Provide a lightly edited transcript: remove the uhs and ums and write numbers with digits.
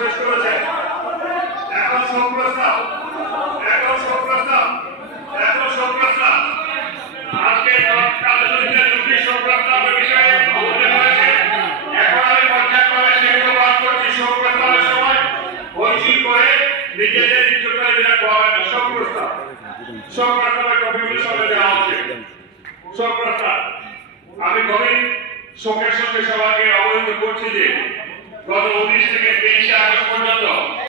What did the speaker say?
শেষ করেছে। এখন সপ্রস্তাব আজকে সপ্রস্তাবের বিষয়ে এখন আমি পর্যায়ক্রমে সেগুলো বাদ করছি। সপ্রস্তাবের সময় বৈঠক করে নিজেদের ইচ্ছুকায় যেটা পাওয়া না সপ্রস্তাবের কপিগুলো সঙ্গে দেওয়া উচিত। সপ্রস্তাব আমি গভীর শোকের সঙ্গে সবাইকে অবহিত করছি যে গত 19 থেকে 23 আগস্ট পর্যন্ত